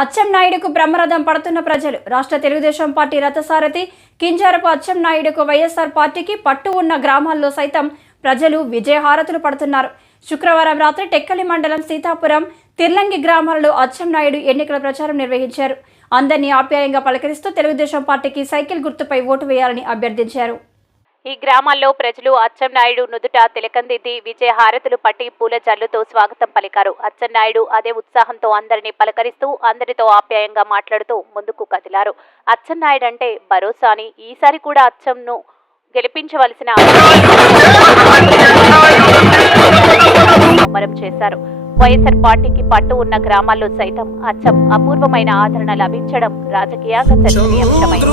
అచ్చెన్నాయుడుకు బ్రహ్మరథం పడుతున్న ప్రజలు. రాష్ట్ర తెలుగుదేశం పార్టీ రథసారథి కింజారపు అచ్చెన్నాయుడుకు వైఎస్ఆర్ పార్టీకి పట్టు ఉన్న గ్రామాల్లో సైతం ప్రజలు విజయహారతులు పడుతున్నారు. శుక్రవారం రాత్రి టెక్కలి మండలం సీతాపురం తిర్లంగి గ్రామాలలో అచ్చెన్నాయుడు ఎన్నికల ప్రచారం నిర్వహించారు. అందరినీ ఆప్యాయంగా పలకరిస్తూ తెలుగుదేశం పార్టీకి సైకిల్ గుర్తుపై ఓటు వేయాలని అభ్యర్థించారు. ఈ గ్రామాల్లో ప్రజలు అచ్చెన్నాయుడు నుదుట తిలకందిద్ది విజయ హారతులు పట్టి పూల జల్లుతో స్వాగతం పలికారు. అచ్చెన్నాయుడు అదే ఉత్సాహంతో అందరినీ పలకరిస్తూ అందరితో ఆప్యాయంగా మాట్లాడుతూ ముందుకు కదిలారు. అచ్చెన్నాయుడు అంటే భరోసా అని ఈసారి కూడా అచ్చంను గెలిపించవలసిన చేశారు. వైఎస్ఆర్ పార్టీకి పట్టు ఉన్న గ్రామాల్లో సైతం అచ్చం అపూర్వమైన ఆదరణ లభించడం రాజకీయంగా చర్చనీయాంశమైంది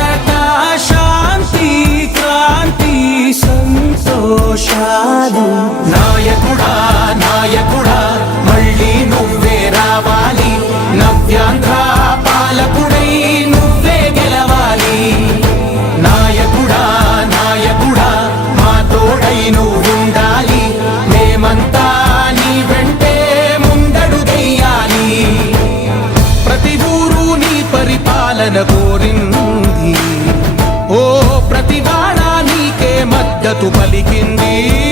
సంతోషాలు. నాయకుడా నాయకుడా మళ్ళీ నువ్వే రావాలి. నవ్యాంధ్ర పాలకుడై నువ్వే గెలవాలి. నాయకుడా నాయకుడా మా తోడై నువ్వుండాలి. మేమంతా నీ వెంటే ముందడుగెయ్యాలి ప్రతి ఊరు నీ పరిపాలన కోరింది మద్దతు పలికింది.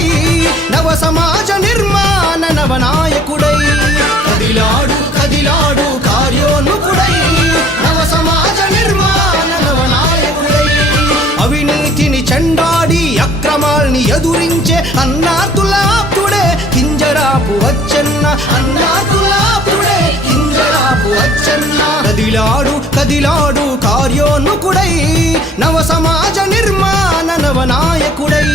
కార్యోన్ముఖుడై నవ సమాజ నిర్మాణ నవనాయకుడై. కదిలాడు కదిలాడు కార్యోన్ముఖుడై నవ సమాజ నిర్మాణ నవనాయకుడై. అవినీతిని చెండాడి అక్రమాల్ని ఎదురించే అన్నాతులాప్తుడే కింజరాపు వచ్చన్న. అన్నాతులాప్తుడే కింజరాపు వచ్చన్న. కదిలాడు కదిలాడు కార్యోన్ముఖుడై నవ సమాజ నిర్మాణ నవనాయకుడై.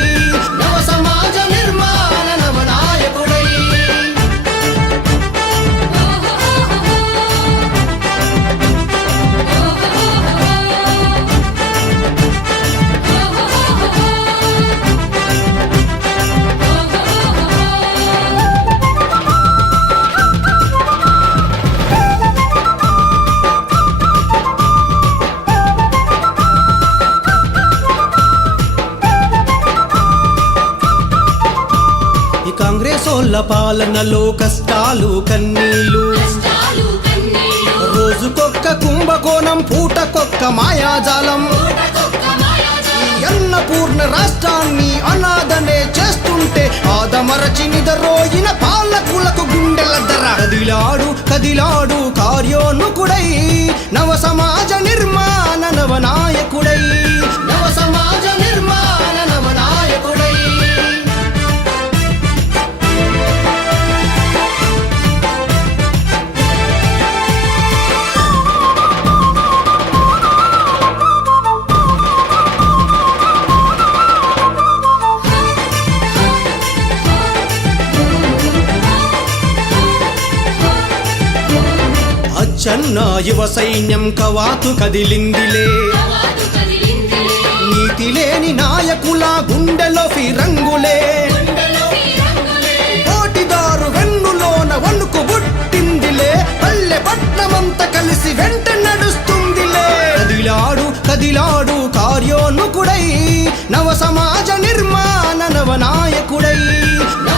వాళ్ళ పాలనలో కష్టాలు కన్నీళ్ళు. రోజుకొక్క కుంభకోణం పూటకొక్క మాయాజాలం. అన్నపూర్ణ రాష్ట్రాన్ని అనాథనే చేస్తుంటే ఆదమరచి నిదరోయిన పాలకులకు గుండెల ధర. కదిలాడు కదిలాడు కార్యోన్ముఖుడై నవ సమాజ నిర్మాణ నవనాయకుడై అచ్చన్న యువ సైన్యం కవాతు కదిలిందిలే. నీతి లేని నాయకుల గుండెలో ఫిరంగులే. పోటీదారు వెన్నులోన వణుకు పుట్టిందిలే. పల్లె పట్నమంత కలిసి వెంట నడుస్తుందిలే. కదిలాడు కదిలాడు కార్యోన్ముఖుడై నవ సమాజ నిర్మాణ నవ సమాజ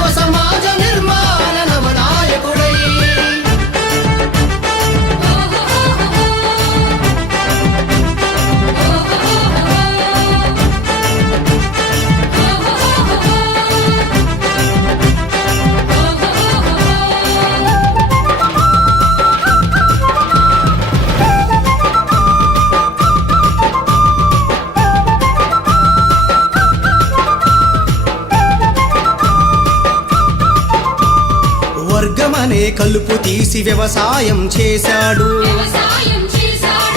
కలుపు తీసి వ్యవసాయం చేశాడు.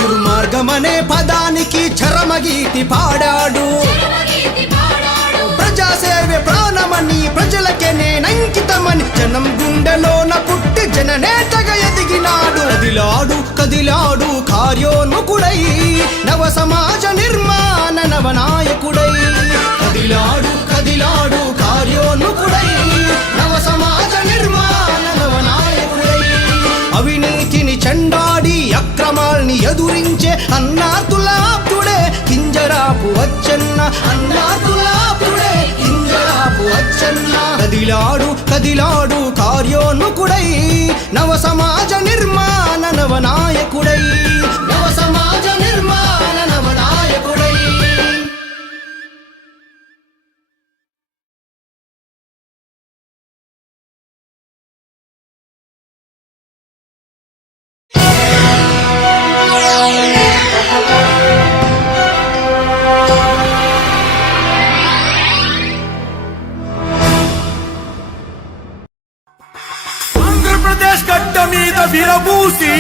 దుర్మార్గమనే పదానికి చరమగీతి పాడాడు. చరమగీతి పాడాడు. ప్రజాసేవ ప్రాణమని ప్రజలకే నేనంకితమని జనం గుండెలోన పుట్టి జననేతగా ఎదిగినాడు. కదిలాడు కదిలాడు కార్యోన్ముఖుడై నవ సమాజ నిర్మాణ నవనాయకుడై. కదిలాడు కదిలాడు అక్రమాల్ని ఎదురించే అన్నాతులాప్తుడే కింజరాపు వచ్చన్న అన్నాతులాప్తుడే కింజరాపు వచ్చన్న కదిలాడు కదిలాడు కార్యోన్ముకుడై నవ సమాజ నిర్మాణ నవనాయకుడై.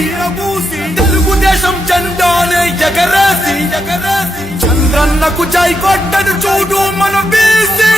విరబూసి తెలుగుదేశం జెండానే ఎగరేసి చంద్రన్నకు జై కొట్టను చూడు మన బీసీ